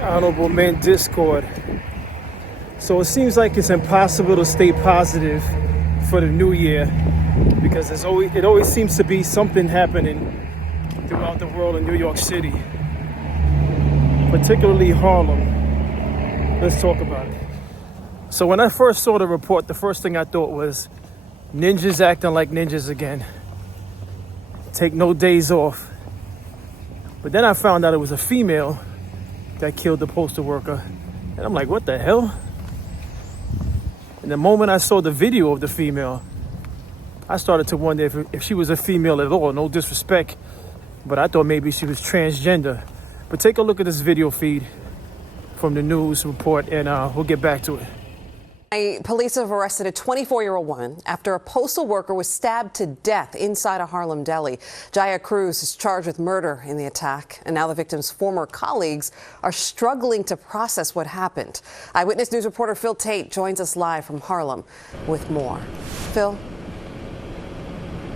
Honorable Men Discord. So it seems like it's impossible to stay positive for the new year because it always seems to be something happening throughout the world in New York City, particularly Harlem. Let's talk about it. So when I first saw the report, the first thing I thought was ninjas acting like ninjas again. Take no days off. But then I found out it was a female that killed the postal worker. And I'm like, what the hell? And the moment I saw the video of the female, I started to wonder if she was a female at all. No disrespect, but I thought maybe she was transgender. But take a look at this video feed from the news report, and we'll get back to it. Police have arrested a 24-year-old woman after a postal worker was stabbed to death inside a Harlem deli. Jaya Cruz is charged with murder in the attack, and now the victim's former colleagues are struggling to process what happened. Eyewitness News reporter Phil Tate joins us live from Harlem with more. Phil?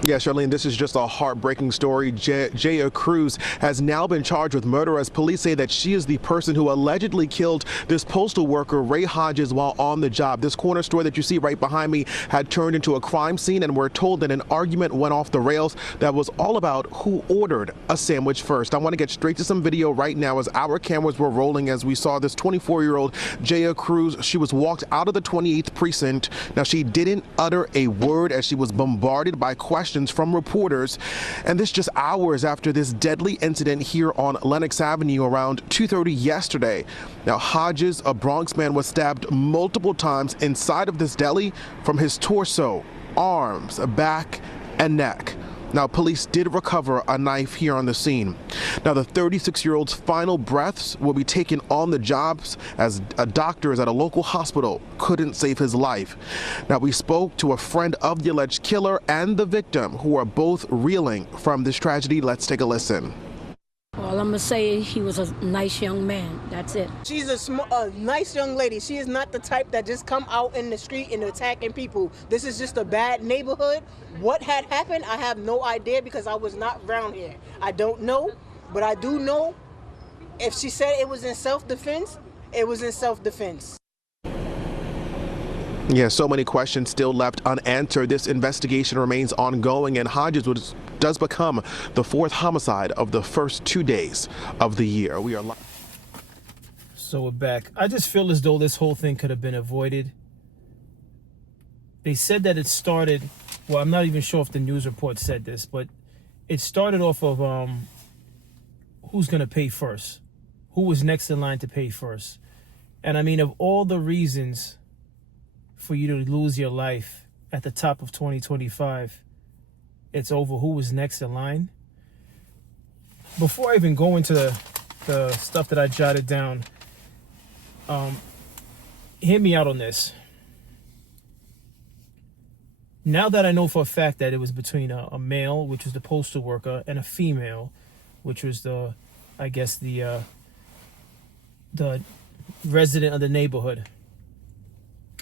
Yeah, Charlene, this is just a heartbreaking story. Jaya Cruz has now been charged with murder as police say that she is the person who allegedly killed this postal worker, Ray Hodges, while on the job. This corner store that you see right behind me had turned into a crime scene, and we're told that an argument went off the rails that was all about who ordered a sandwich first. I want to get straight to some video right now as our cameras were rolling as we saw this 24-year-old Jaya Cruz. She was walked out of the 28th precinct. Now, she didn't utter a word as she was bombarded by questions from reporters, and this just hours after this deadly incident here on Lenox Avenue around 2:30 yesterday. Now, Hodges, a Bronx man, was stabbed multiple times inside of this deli from his torso, arms, back, and neck. Now, police did recover a knife here on the scene. Now, the 36-year-old's final breaths will be taken on the jobs as doctors at a local hospital couldn't save his life. Now, we spoke to a friend of the alleged killer and the victim who are both reeling from this tragedy. Let's take a listen. All I'm gonna say, he was a nice young man. That's it. She's a nice young lady. She is not the type that just come out in the street and attacking people. This is just a bad neighborhood. What had happened, I have no idea because I was not around here. I don't know, but I do know if she said it was in self-defense, it was in self-defense. Yeah, so many questions still left unanswered. This investigation remains ongoing, and Hodges does become the fourth homicide of the first 2 days of the year. We are live. So we're back. I just feel as though this whole thing could have been avoided. They said that it started, well, I'm not even sure if the news report said this, but it started off of who's going to pay first, who was next in line to pay first. And I mean, of all the reasons for you to lose your life at the top of 2025, it's over who was next in line. Before I even go into the stuff that I jotted down, hear me out on this. Now that I know for a fact that it was between a male, which was the postal worker, and a female, which was the resident of the neighborhood.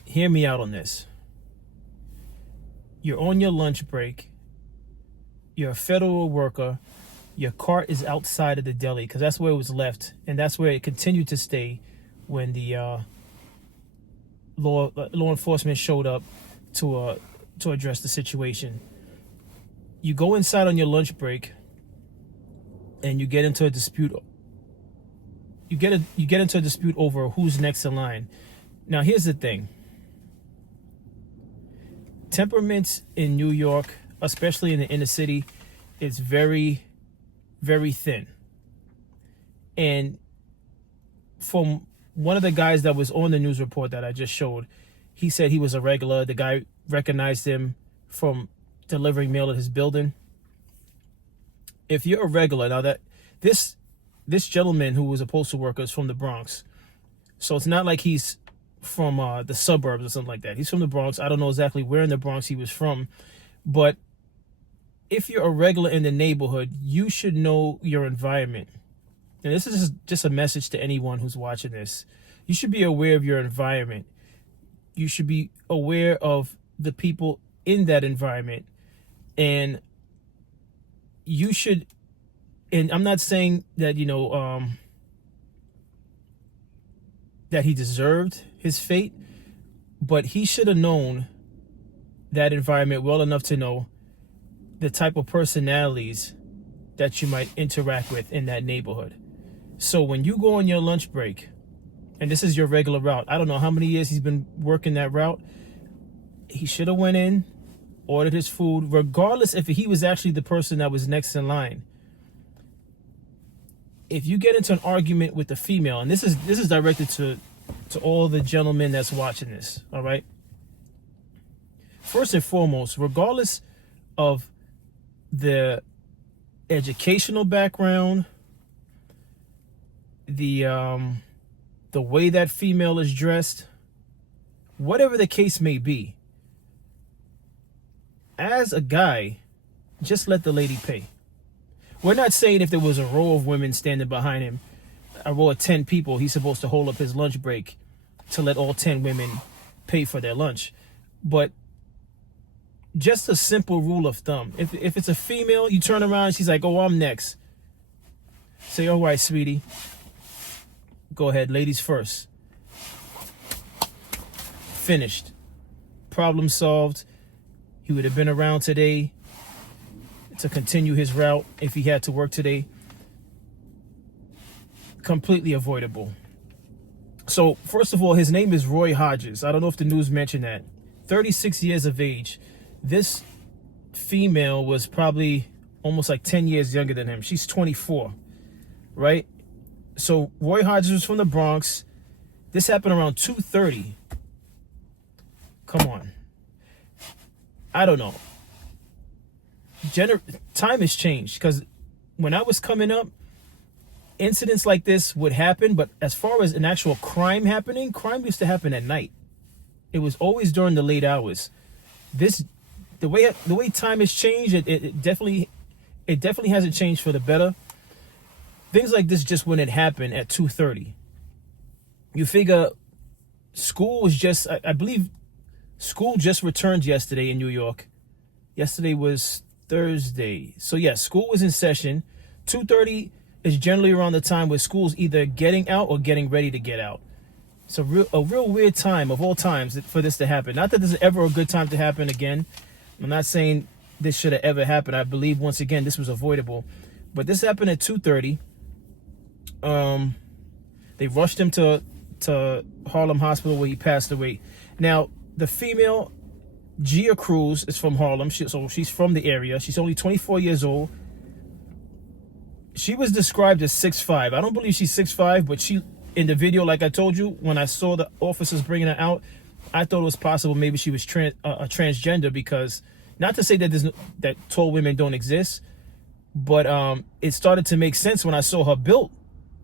Hear me out on this. You're on your lunch break. You're a federal worker. Your cart is outside of the deli because that's where it was left, and that's where it continued to stay when the law enforcement showed up to address the situation. You go inside on your lunch break, and you get into a dispute. You get into a dispute over who's next in line. Now, here's the thing. Temperaments in New York, especially in the inner city, is very, very thin. And from one of the guys that was on the news report that I just showed, he said he was a regular. The guy recognized him from delivering mail at his building. If you're a regular, now that this gentleman who was a postal worker is from the Bronx, so it's not like he's from the suburbs or something like that. He's from the Bronx. I don't know exactly where in the Bronx he was from, but if you're a regular in the neighborhood, you should know your environment. And this is just a message to anyone who's watching this. You should be aware of your environment. You should be aware of the people in that environment. And you should, and I'm not saying that, that he deserved his fate, but he should have known that environment well enough to know the type of personalities that you might interact with in that neighborhood. So when you go on your lunch break, and this is your regular route, I don't know how many years he's been working that route, he should have went in, ordered his food, regardless if he was actually the person that was next in line. If you get into an argument with the female, and this is directed to all the gentlemen that's watching this, all right? First and foremost, regardless of the educational background, the way that female is dressed, whatever the case may be, as a guy, just let the lady pay. We're not saying if there was a row of women standing behind him, a row of 10 people, he's supposed to hold up his lunch break to let all 10 women pay for their lunch. But just a simple rule of thumb. If it's a female, you turn around, she's like, oh, I'm next. Say, all right, sweetie. Go ahead, ladies first. Finished. Problem solved. He would have been around today to continue his route if he had to work today. Completely avoidable. So, first of all, his name is Roy Hodges. I don't know if the news mentioned that. 36 years of age. This female was probably almost like 10 years younger than him. She's 24, right? So Roy Hodges was from the Bronx. This happened around 2:30. Come on. I don't know. Time has changed, because when I was coming up, incidents like this would happen, but as far as an actual crime happening, crime used to happen at night. It was always during the late hours. The way time has changed, it definitely hasn't changed for the better. Things like this just wouldn't happen at 2:30. You figure school was just, I believe school just returned yesterday in New York. Yesterday was Thursday. So yeah, school was in session. 2:30 is generally around the time where school's either getting out or getting ready to get out. It's a real weird time of all times for this to happen. Not that this is ever a good time to happen again. I'm not saying this should have ever happened. I believe, once again, this was avoidable. But this happened at 2:30. They rushed him to Harlem Hospital, where he passed away. Now, the female, Gia Cruz, is from Harlem. So she's from the area. She's only 24 years old. She was described as 6'5". I don't believe she's 6'5", but she, in the video, like I told you, when I saw the officers bringing her out, I thought it was possible maybe she was a transgender, because, not to say that that tall women don't exist, but it started to make sense when I saw her built,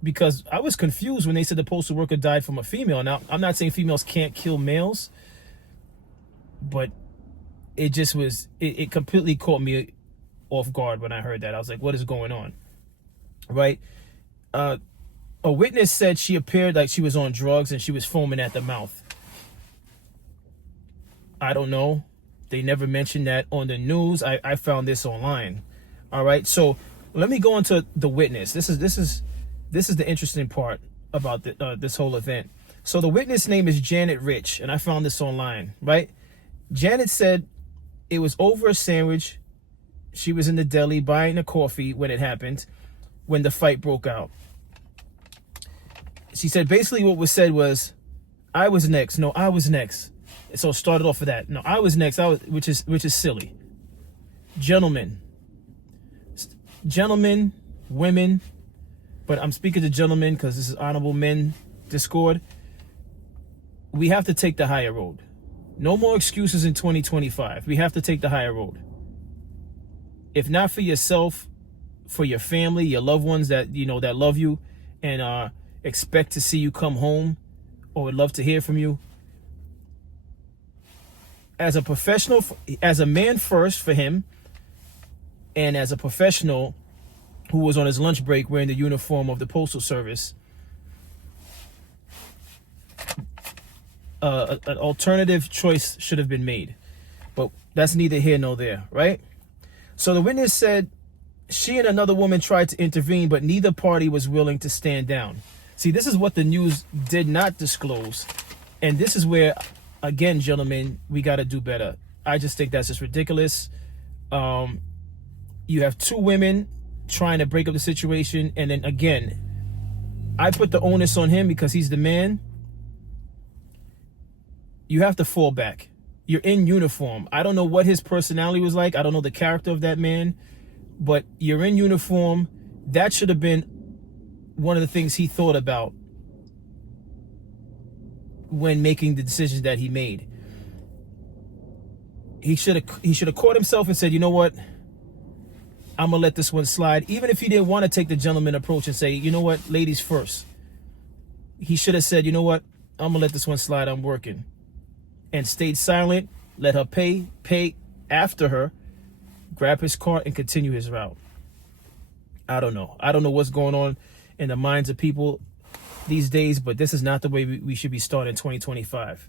because I was confused when they said the postal worker died from a female. Now, I'm not saying females can't kill males, but it just was, it completely caught me off guard when I heard that. I was like, what is going on? Right? A witness said she appeared like she was on drugs and she was foaming at the mouth. I don't know. They never mentioned that on the news. I found this online. All right. So let me go into the witness. This is the interesting part about this whole event. So the witness name is Janet Rich, and I found this online, right? Janet said it was over a sandwich. She was in the deli buying a coffee when it happened, when the fight broke out. She said basically what was said was, I was next. No, I was next. So it started off with that. No, I was next. Which is silly. Gentlemen, women, but I'm speaking to gentlemen because this is honorable men discord. We have to take the higher road. No more excuses in 2025. We have to take the higher road. If not for yourself, for your family, your loved ones that that love you and expect to see you come home, or would love to hear from you. As a professional, as a man first for him, and as a professional who was on his lunch break wearing the uniform of the Postal Service, an alternative choice should have been made. But that's neither here nor there, right? So the witness said she and another woman tried to intervene, but neither party was willing to stand down. See, this is what the news did not disclose. And this is where, again, gentlemen, we got to do better. I just think that's just ridiculous. You have two women trying to break up the situation. And then again, I put the onus on him because he's the man. You have to fall back. You're in uniform. I don't know what his personality was like. I don't know the character of that man, but you're in uniform. That should have been one of the things he thought about when making the decisions that he made. He should have caught himself and said, you know what? I'm going to let this one slide. Even if he didn't want to take the gentleman approach and say, you know what, ladies first. He should have said, you know what? I'm going to let this one slide. I'm working. And stayed silent, let her pay after her, grab his car and continue his route. I don't know. I don't know what's going on in the minds of people these days, but this is not the way we should be starting 2025.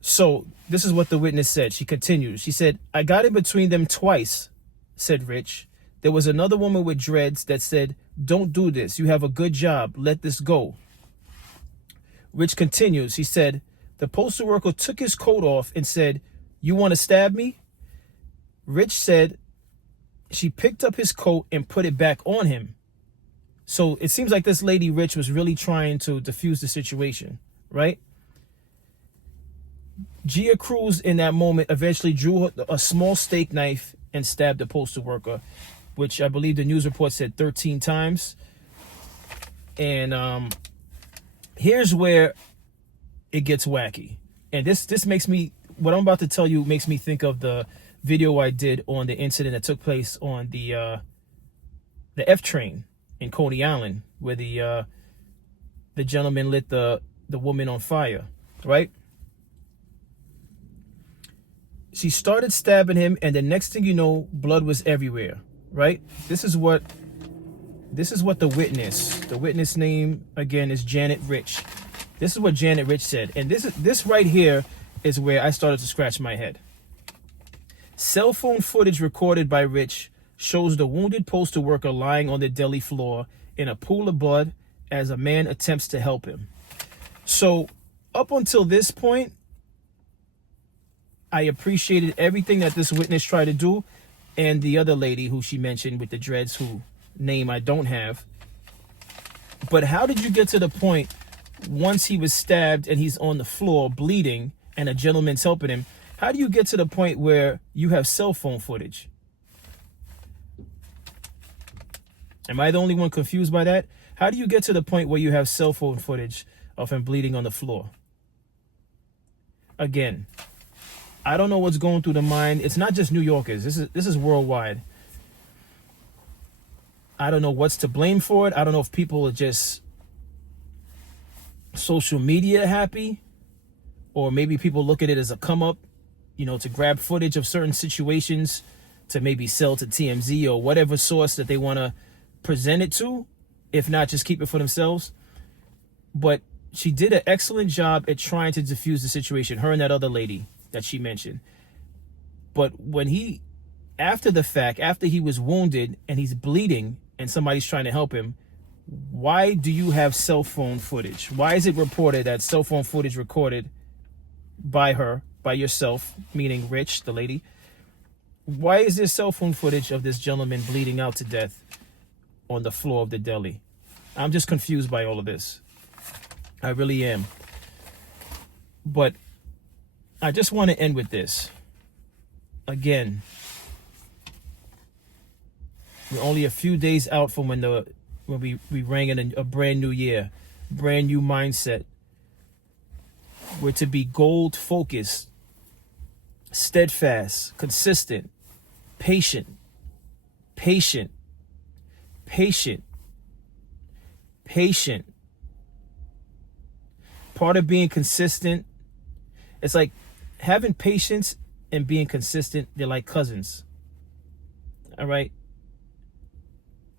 So this is what the witness said. She continues. She said, I got in between them twice, said Rich. There was another woman with dreads that said, don't do this. You have a good job. Let this go. Rich continues. He said, the postal worker took his coat off and said, you want to stab me? Rich said she picked up his coat and put it back on him. So it seems like this lady, Rich, was really trying to diffuse the situation, right? Gia Cruz, in that moment, eventually drew a small steak knife and stabbed the postal worker, which I believe the news report said 13 times. And here's where it gets wacky. And this makes me, what I'm about to tell you makes me think of the video I did on the incident that took place on the F train in Coney Island, where the gentleman lit the woman on fire, right? She started stabbing him, and the next thing you know, blood was everywhere, right? This is what the witness name again is Janet Rich. This is what Janet Rich said. And this right here is where I started to scratch my head. Cell phone footage recorded by Rich shows the wounded postal worker lying on the deli floor in a pool of blood as a man attempts to help him. So up until this point, I appreciated everything that this witness tried to do, and the other lady who she mentioned with the dreads, who name I don't have. But how did you get to the point once he was stabbed and he's on the floor bleeding and a gentleman's helping him? How do you get to the point where you have cell phone footage? Am I the only one confused by that? How do you get to the point where you have cell phone footage of him bleeding on the floor? Again, I don't know what's going through the mind. It's not just New Yorkers. This is worldwide. I don't know what's to blame for it. I don't know if people are just social media happy, or maybe people look at it as a come up, to grab footage of certain situations to maybe sell to TMZ or whatever source that they want to present it to. If not, just keep it for themselves. But she did an excellent job at trying to diffuse the situation, her and that other lady that she mentioned. But when after the fact, after he was wounded and he's bleeding and somebody's trying to help him, why do you have cell phone footage? Why is it reported that cell phone footage recorded by yourself, meaning Rich, the lady? Why is there cell phone footage of this gentleman bleeding out to death on the floor of the deli? I'm just confused by all of this. I really am. But I just want to end with this. Again, we're only a few days out from when we rang in a brand new year, brand new mindset. We're to be gold focused, steadfast, consistent, patient. Part of being consistent, it's like having patience and being consistent, they're like cousins. All right?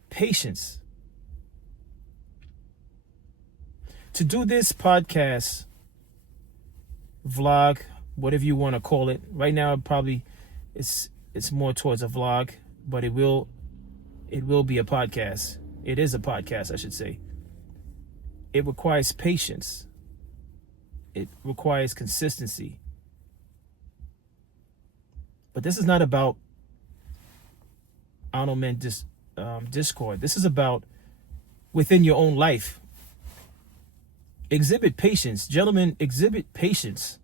Patience. To do this podcast, vlog, whatever you want to call it, right now probably it's more towards a vlog, but it will be a podcast. It is a podcast, I should say. it requires patience. It requires consistency. But this is not about Arnold Men discord. This is about within your own life. Exhibit patience. Gentlemen, exhibit patience.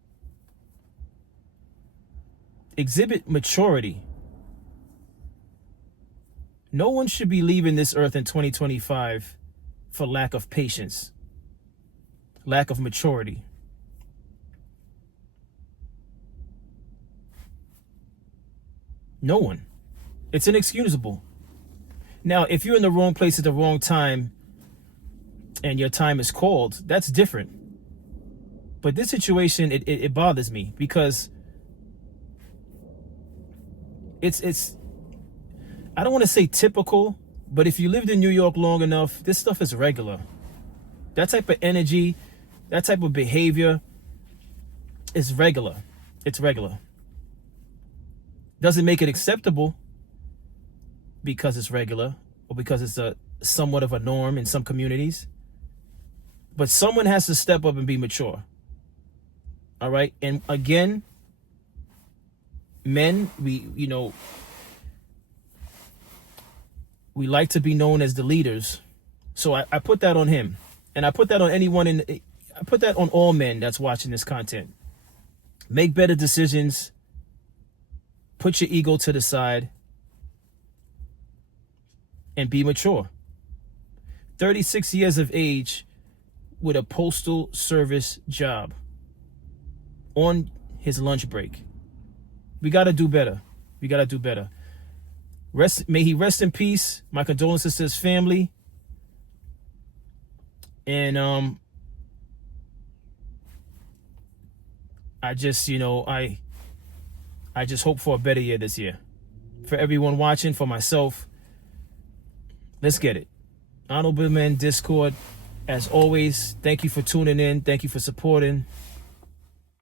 Exhibit maturity. No one should be leaving this earth in 2025 for lack of patience, lack of maturity. No one. It's inexcusable. Now, if you're in the wrong place at the wrong time and your time is called, that's different. But this situation, it bothers me because it's I don't want to say typical, but if you lived in New York long enough, this stuff is regular. That type of energy, that type of behavior is regular. It's regular. Doesn't make it acceptable because it's regular or because it's a somewhat of a norm in some communities. But someone has to step up and be mature. All right? And again, men, we we like to be known as the leaders. So I put that on him. And I put that on I put that on all men that's watching this content. Make better decisions. Put your ego to the side. And be mature. 36 years of age with a postal service job. On his lunch break. We got to do better. We got to do better. May he rest in peace. My condolences to his family. And I just, I just hope for a better year this year. For everyone watching, for myself, let's get it. Honorable Men Discord, as always, thank you for tuning in. Thank you for supporting.